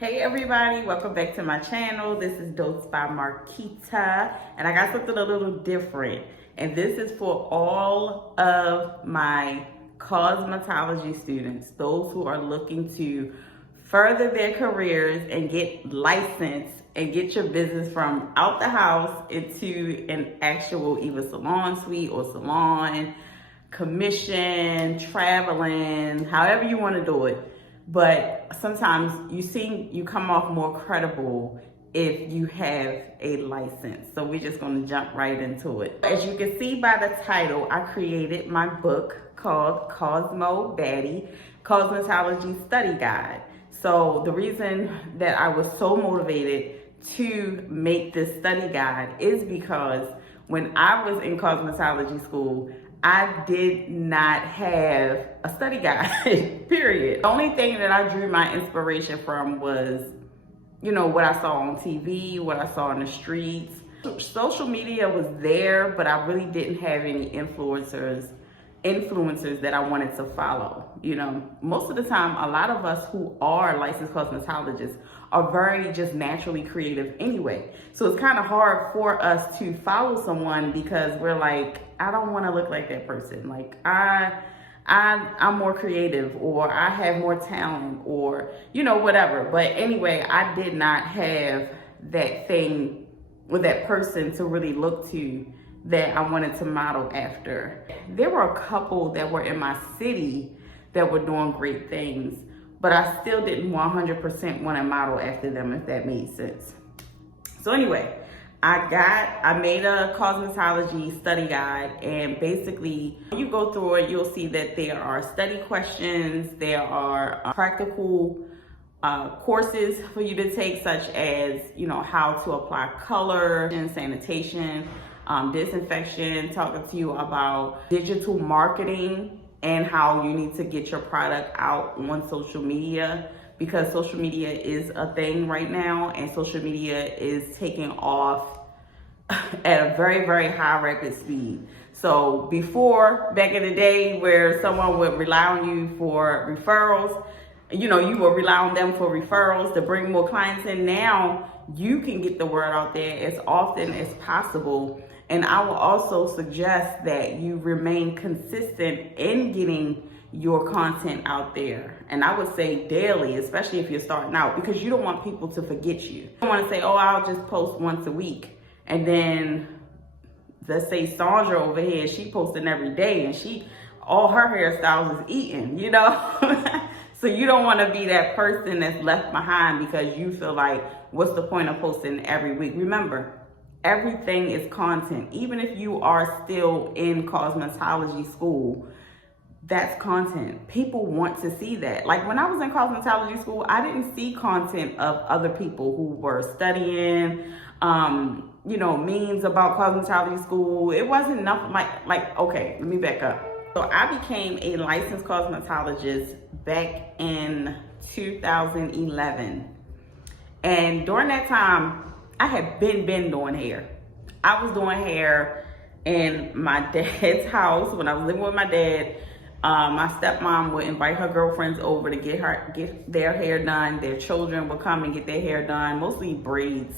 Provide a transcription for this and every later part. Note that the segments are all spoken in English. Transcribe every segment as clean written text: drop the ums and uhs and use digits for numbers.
Hey everybody, welcome back to my channel. This is Dose by Marquita, and I got something a little different. And this is for all of my cosmetology students, those who are looking to further their careers and get licensed and get your business from out the house into an actual either salon suite or salon, commission, traveling, however you want to do it. But sometimes you come off more credible if you have a license. So we're just going to jump right into it. As you can see by the title, I created my book called Cosmo Baddie, Cosmetology Study Guide. So the reason that I was so motivated to make this study guide is because when I was in cosmetology school, I did not have a study guide, period. The only thing that I drew my inspiration from was, what I saw on TV, what I saw in the streets. Social media was there, but I really didn't have any influencers that I wanted to follow. Most of the time, a lot of us who are licensed cosmetologists are very just naturally creative anyway. So it's kind of hard for us to follow someone because we're like, I don't want to look like that person. Like I'm more creative, or I have more talent, or whatever. But anyway, I did not have that thing with that person to really look to that I wanted to model after. There were a couple that were in my city that were doing great things, but I still didn't 100% want to model after them, if that made sense. So anyway, I made a cosmetology study guide, and basically when you go through it, you'll see that there are study questions, there are practical courses for you to take, such as, how to apply color and sanitation, disinfection, talking to you about digital marketing and how you need to get your product out on social media, because social media is a thing right now, and social media is taking off at a very, very high rapid speed. So before, back in the day where someone would rely on you for referrals, you would rely on them for referrals to bring more clients in. Now you can get the word out there as often as possible. And I will also suggest that you remain consistent in getting your content out there. And I would say daily, especially if you're starting out, because you don't want people to forget you. You don't want to say, oh, I'll just post once a week. And then let's say Sandra over here, she posting every day, and all her hairstyles is eating, So you don't want to be that person that's left behind because you feel like, what's the point of posting every week? Remember, everything is content. Even if you are still in cosmetology school, that's content. People want to see that. Like when I was in cosmetology school, I didn't see content of other people who were studying, memes about cosmetology school. It wasn't nothing okay, let me back up. So I became a licensed cosmetologist back in 2011. And during that time, I had been doing hair. I was doing hair in my dad's house when I was living with my dad. My stepmom would invite her girlfriends over to get their hair done. Their children would come and get their hair done, mostly braids.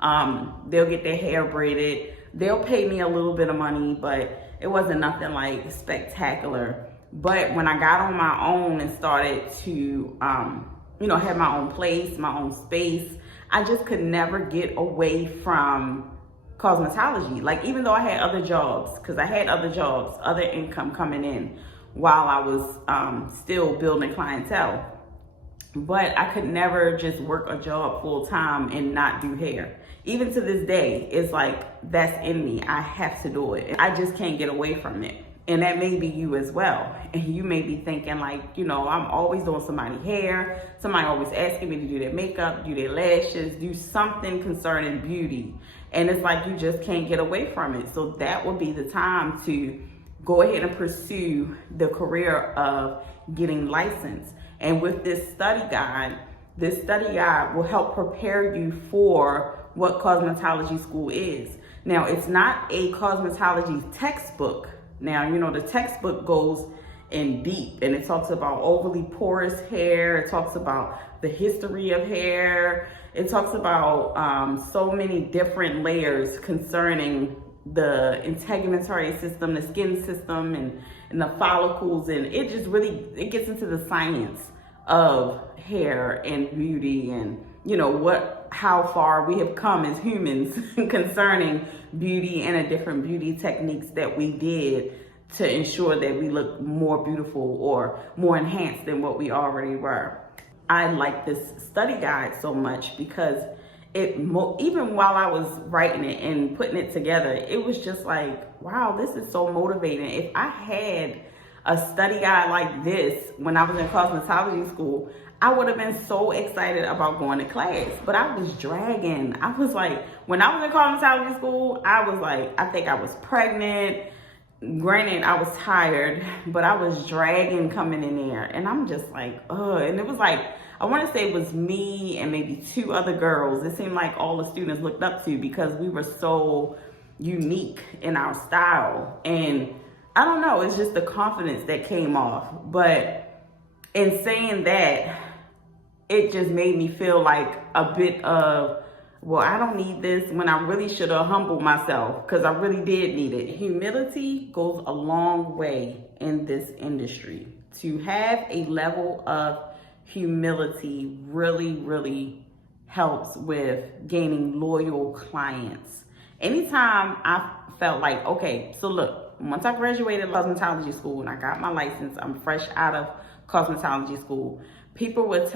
They'll get their hair braided. They'll pay me a little bit of money, but it wasn't nothing like spectacular. But when I got on my own and started to, have my own place, my own space, I just could never get away from cosmetology. Like, even though I had other jobs, because I had other jobs, other income coming in while I was still building clientele. But I could never just work a job full time and not do hair. Even to this day, it's like, that's in me. I have to do it. I just can't get away from it. And that may be you as well. And you may be thinking like, I'm always doing somebody's hair. Somebody always asking me to do their makeup, do their lashes, do something concerning beauty. And it's like, you just can't get away from it. So that would be the time to go ahead and pursue the career of getting licensed. And with this study guide will help prepare you for what cosmetology school is. Now, it's not a cosmetology textbook. Now, the textbook goes and deep, and it talks about overly porous hair. It talks about the history of hair. It talks about so many different layers concerning the integumentary system, the skin system, and the follicles, and it just really, it gets into the science of hair and beauty, and how far we have come as humans concerning beauty and the different beauty techniques that we did to ensure that we look more beautiful or more enhanced than what we already were. I like this study guide so much because even while I was writing it and putting it together, it was just like, wow, this is so motivating. If I had a study guide like this when I was in cosmetology school, I would have been so excited about going to class, but I was dragging. I was like, when I was in cosmetology school, I was like, I think I was pregnant. Granted, I was tired, but I was dragging coming in there, and I'm just like, ugh. And it was like, I want to say it was me and maybe 2 other girls. It seemed like all the students looked up to because we were so unique in our style. And I don't know, it's just the confidence that came off. But in saying that, it just made me feel like a bit of, well, I don't need this, when I really should have humbled myself, because I really did need it. Humility goes a long way in this industry. To have a level of humility really, really helps with gaining loyal clients. Anytime I felt like, okay, so look, once I graduated cosmetology school and I got my license, I'm fresh out of cosmetology school, I was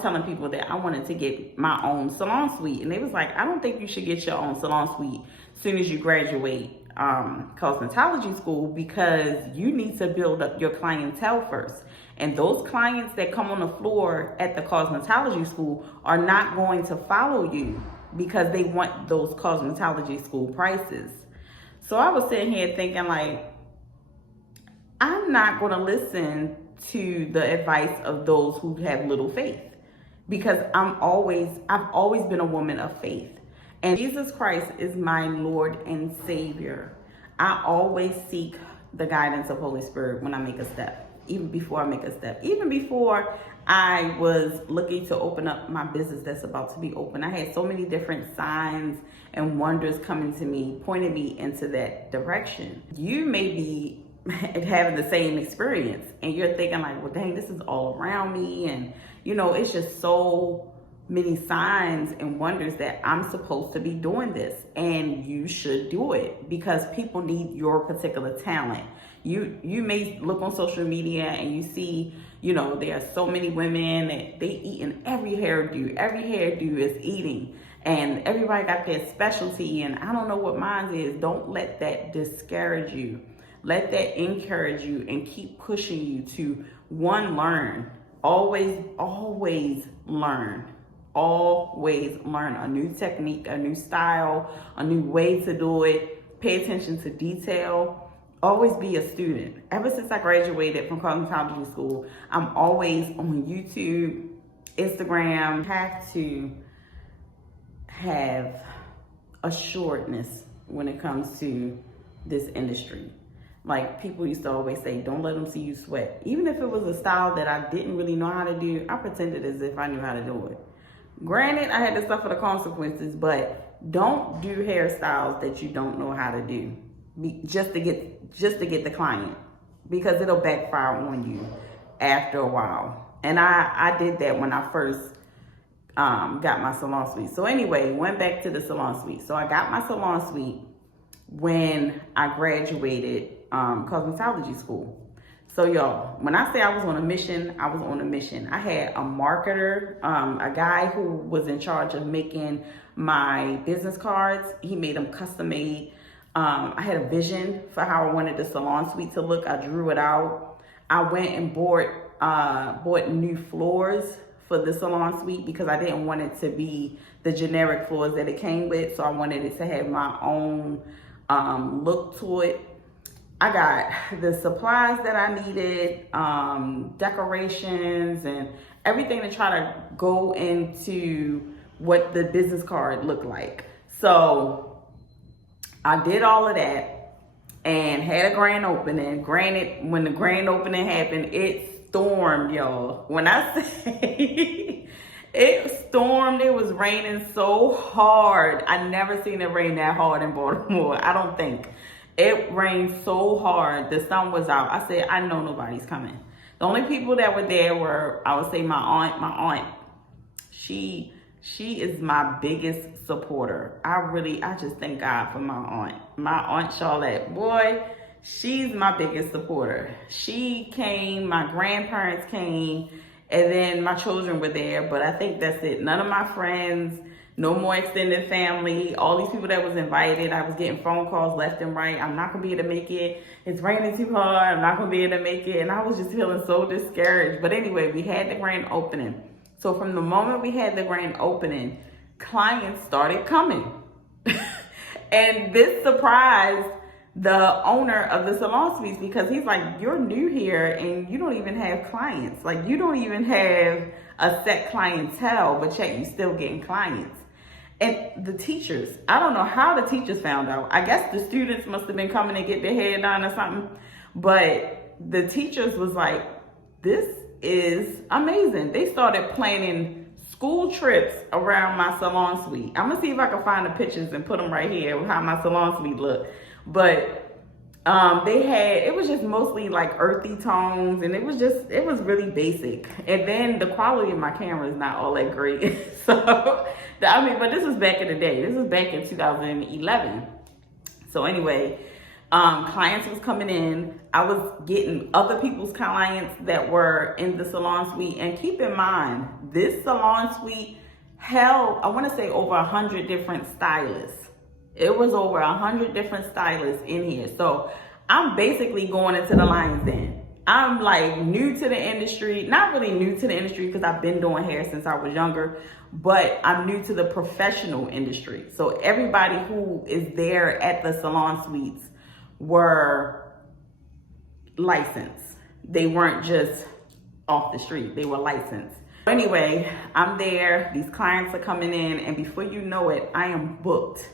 telling people that I wanted to get my own salon suite, and they was like, I don't think you should get your own salon suite as soon as you graduate cosmetology school, because you need to build up your clientele first. And those clients that come on the floor at the cosmetology school are not going to follow you because they want those cosmetology school prices. So I was sitting here thinking, like, I'm not going to listen to the advice of those who have little faith, because I've always been a woman of faith, and Jesus Christ is my Lord and Savior. I always seek the guidance of Holy Spirit when I make a step, even before I make a step, even before I was looking to open up my business that's about to be open. I had so many different signs and wonders coming to me, pointing me into that direction. You may be having the same experience, and you're thinking like, well, dang, this is all around me, and it's just so many signs and wonders that I'm supposed to be doing this, and you should do it because people need your particular talent. You may look on social media and you see, there are so many women that they eat in every hairdo is eating, and everybody got their specialty, and I don't know what mine is. Don't let that discourage you. Let that encourage you and keep pushing you to, one, learn. Always learn. Always learn a new technique, a new style, a new way to do it. Pay attention to detail. Always be a student. Ever since I graduated from cosmetology school, I'm always on YouTube, Instagram. Have to have assuredness when it comes to this industry. Like, people used to always say, don't let them see you sweat. Even if it was a style that I didn't really know how to do, I pretended as if I knew how to do it. Granted, I had to suffer the consequences, but don't do hairstyles that you don't know how to do just to get the client, because it'll backfire on you after a while. And I did that when I first got my salon suite. So anyway, went back to the salon suite. So I got my salon suite when I graduated cosmetology school. So y'all, when I say I was on a mission, I was on a mission. I had a marketer, a guy who was in charge of making my business cards. He made them custom made. I had a vision for how I wanted the salon suite to look. I drew it out. I went and bought new floors for the salon suite because I didn't want it to be the generic floors that it came with. So I wanted it to have my own look to it. I got the supplies that I needed, decorations and everything to try to go into what the business card looked like. So I did all of that. and had a grand opening. Granted, when the grand opening happened, it stormed, y'all. When I say it stormed, it was raining so hard. I never seen it rain that hard in Baltimore. I don't think. It rained so hard. The sun was out. I said, I know nobody's coming. The only people that were there were, I would say, my aunt. My aunt, she is my biggest supporter. I just thank God for my aunt. My Aunt Charlotte, boy, she's my biggest supporter. She came, my grandparents came, and then my children were there, but I think that's it. None of my friends, no more extended family, all these people that was invited. I was getting phone calls left and right. I'm not gonna be able to make it. It's raining too hard. I'm not gonna be able to make it. And I was just feeling so discouraged. But anyway, we had the grand opening. So from the moment we had the grand opening, clients started coming. And this surprised the owner of the salon suites, because he's like, you're new here and you don't even have clients. Like, you don't even have a set clientele, but yet you still getting clients. And the teachers, I don't know how the teachers found out. I guess the students must have been coming to get their hair done or something. But the teachers was like, this is amazing. They started planning school trips around my salon suite. I'm gonna see if I can find the pictures and put them right here of how my salon suite looked. But it was just mostly like earthy tones, and it was really basic. And then the quality of my camera is not all that great. So, but this was back in the day. This was back in 2011. So anyway, clients was coming in. I was getting other people's clients that were in the salon suite. And keep in mind, this salon suite held, I want to say, over 100 different stylists. It was over 100 different stylists in here. So I'm basically going into the lion's den. I'm like new to the industry, not really new to the industry because I've been doing hair since I was younger, but I'm new to the professional industry. So everybody who is there at the salon suites were licensed. They weren't just off the street, they were licensed. Anyway, I'm there, these clients are coming in, and before you know it, I am booked.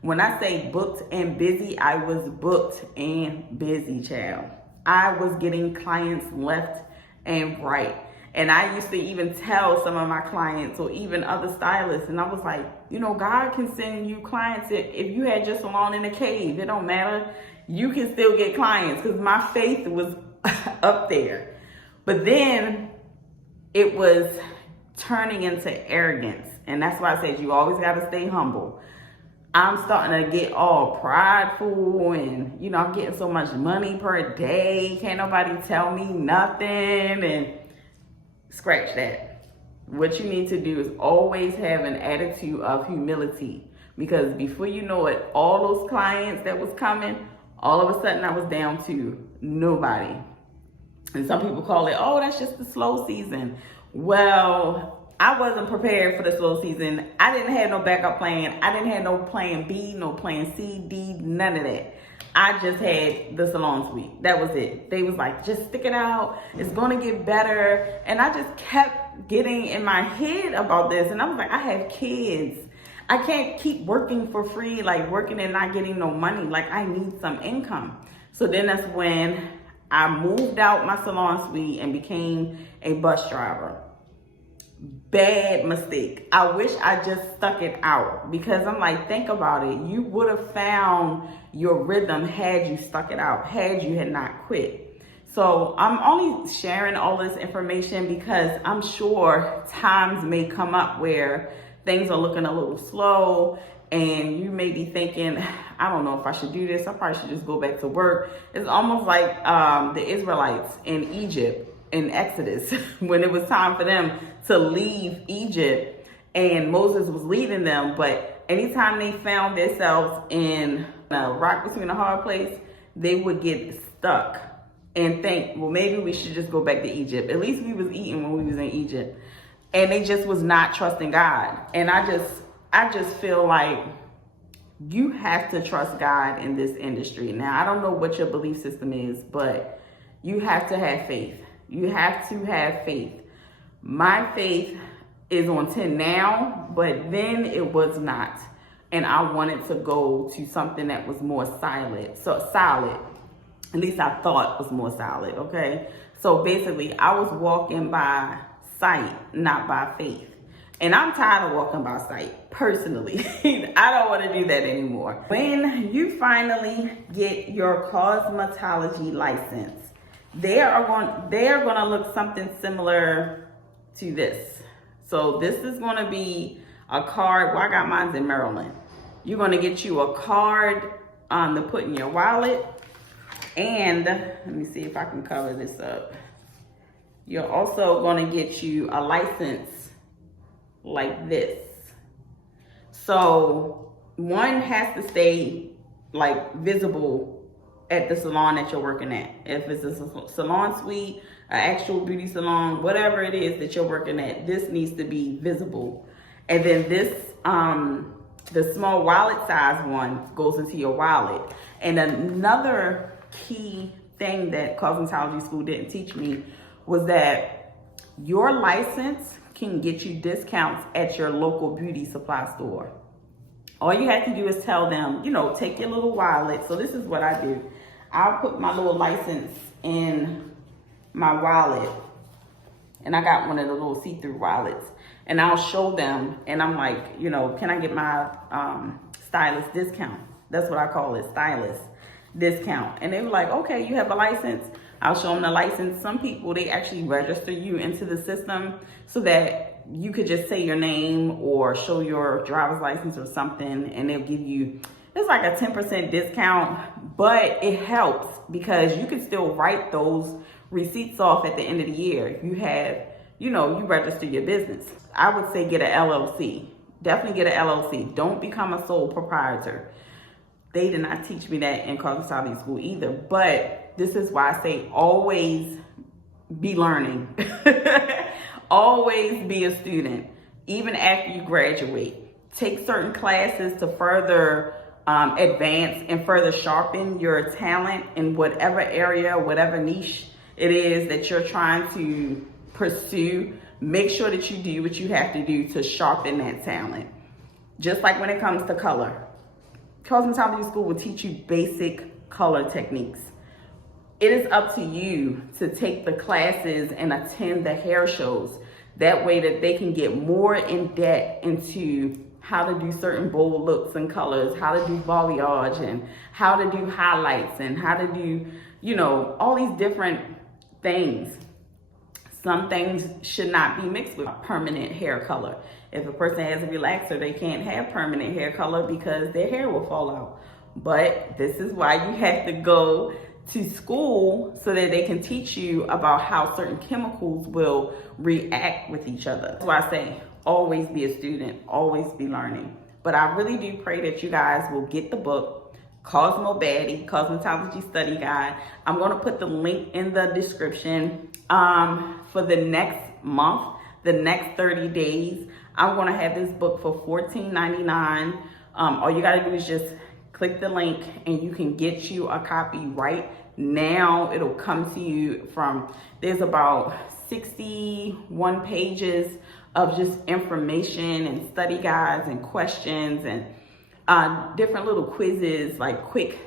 When I say booked and busy, I was booked and busy, child. I was getting clients left and right. And I used to even tell some of my clients or even other stylists, and I was like, you know, God can send you clients. If you had your salon in a cave, it don't matter. You can still get clients, because my faith was up there. But then it was turning into arrogance. And that's why I said you always got to stay humble. I'm starting to get all prideful, and, you know, I'm getting so much money per day. Can't nobody tell me nothing. And scratch that. What you need to do is always have an attitude of humility, because before you know it, all those clients that was coming, all of a sudden I was down to nobody. And some people call it, oh, that's just the slow season. Well, I wasn't prepared for the slow season. I didn't have no backup plan. I didn't have no plan B, no plan C, D, none of that. I just had the salon suite. That was it. They was like, just stick it out. It's going to get better. And I just kept getting in my head about this. And I was like, I have kids. I can't keep working for free, like working and not getting no money. Like, I need some income. So then that's when I moved out my salon suite and became a bus driver. Bad mistake. I wish I just stuck it out, because I'm like, think about it. You would have found your rhythm had you stuck it out, had you had not quit. So I'm only sharing all this information because I'm sure times may come up where things are looking a little slow, and you may be thinking, I don't know if I should do this. I probably should just go back to work. It's almost like the Israelites in Egypt, in Exodus, when it was time for them to leave Egypt and Moses was leading them. But anytime they found themselves in a rock between a hard place, they would get stuck and think, well, maybe we should just go back to Egypt. At least we was eating when we was in Egypt. And they just was not trusting God. And I just feel like you have to trust God in this industry. Now, I don't know what your belief system is, but you have to have faith. You have to have faith. My faith is on 10 now, but then it was not. and I wanted to go to something that was more solid. At least I thought was more solid, okay? So basically, I was walking by sight, not by faith. And I'm tired of walking by sight, personally. I don't want to do that anymore. When you finally get your cosmetology license, they are going to look something similar to this. So this is going to be a card. Well, I got mine in Maryland. You're going to get you a card to put in your wallet. And let me see if I can cover this up. You're also going to get you a license like this. So one has to stay like visible at the salon that you're working at. If it's a salon suite, an actual beauty salon, whatever it is that you're working at, this needs to be visible. And then this, the small wallet size one goes into your wallet. And another key thing that cosmetology school didn't teach me was that your license can get you discounts at your local beauty supply store. All you have to do is tell them, take your little wallet. So this is what I do. I'll put my little license in my wallet, and I got one of the little see-through wallets, and I'll show them, and I'm like, can I get my stylist discount? That's what I call it, stylist discount. And they were like, okay, you have a license. I'll show them the license. Some people, they actually register you into the system so that you could just say your name or show your driver's license or something, and they'll give you, it's like a 10% discount, but it helps because you can still write those receipts off at the end of the year. If you have, you register your business. I would say get an LLC. Definitely get an LLC. Don't become a sole proprietor. They did not teach me that in cosmetology school either, but this is why I say always be learning. Always be a student, even after you graduate. Take certain classes to further advance and further sharpen your talent in whatever area, whatever niche it is that you're trying to pursue. Make sure that you do what you have to do to sharpen that talent. Just like when it comes to color. Cosmetology school will teach you basic color techniques. It is up to you to take the classes and attend the hair shows. That way that they can get more in depth into how to do certain bold looks and colors, how to do balayage, and how to do highlights, and how to do, all these different things. Some things should not be mixed with permanent hair color. If a person has a relaxer, they can't have permanent hair color because their hair will fall out. But this is why you have to go to school so that they can teach you about how certain chemicals will react with each other. That's why I say always be a student, always be learning. But I really do pray that you guys will get the book, Cosmo Baddie, Cosmetology Study Guide. I'm going to put the link in the description. For the next month, the next 30 days, I'm going to have this book for $14.99. All you got to do is just click the link and you can get you a copy right now. It'll come to you there's about 61 pages of just information and study guides and questions and different little quizzes, like quick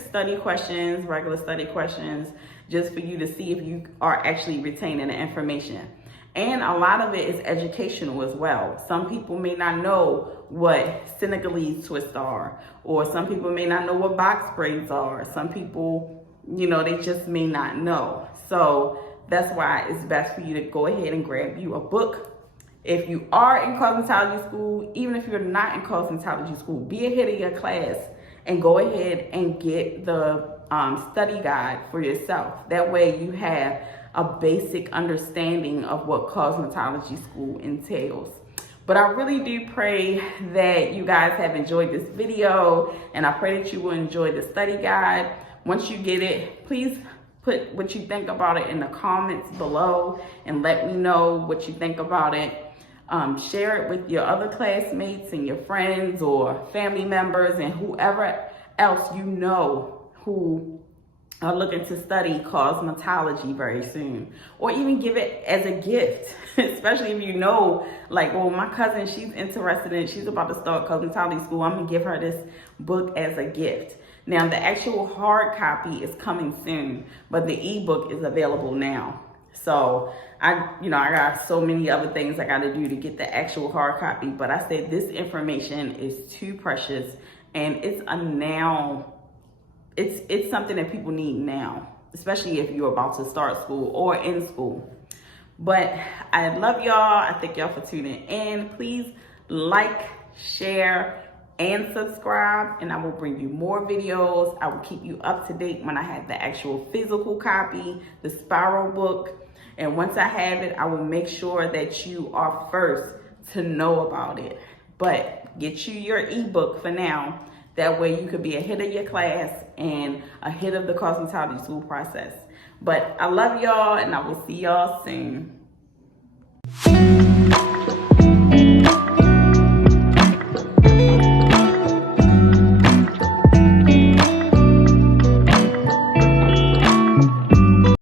study questions, regular study questions, just for you to see if you are actually retaining the information. And a lot of it is educational as well. Some people may not know what Senegalese twists are, or some people may not know what box braids are. Some people, they just may not know. So that's why it's best for you to go ahead and grab you a book. If you are in cosmetology school, even if you're not in cosmetology school, be ahead of your class and go ahead and get the study guide for yourself. That way you have a basic understanding of what cosmetology school entails. But I really do pray that you guys have enjoyed this video, and I pray that you will enjoy the study guide. Once you get it, please put what you think about it in the comments below and let me know what you think about it. Share it with your other classmates and your friends or family members and whoever else who are looking to study cosmetology very soon, or even give it as a gift, especially if you know, like, well, my cousin, she's interested in, she's about to start cosmetology school, I'm gonna give her this book as a gift. Now, the actual hard copy is coming soon, but the ebook is available now. So I got so many other things I got to do to get the actual hard copy, but I said this information is too precious, and it's something that people need now, especially if you're about to start school or in school. But I love y'all. I thank y'all for tuning in. Please like, share, and subscribe, and I will bring you more videos. I will keep you up to date when I have the actual physical copy, the spiral book. And once I have it, I will make sure that you are first to know about it. But get you your ebook for now. That way you could be ahead of your class and ahead of the cosmetology school process. But I love y'all, and I will see y'all soon.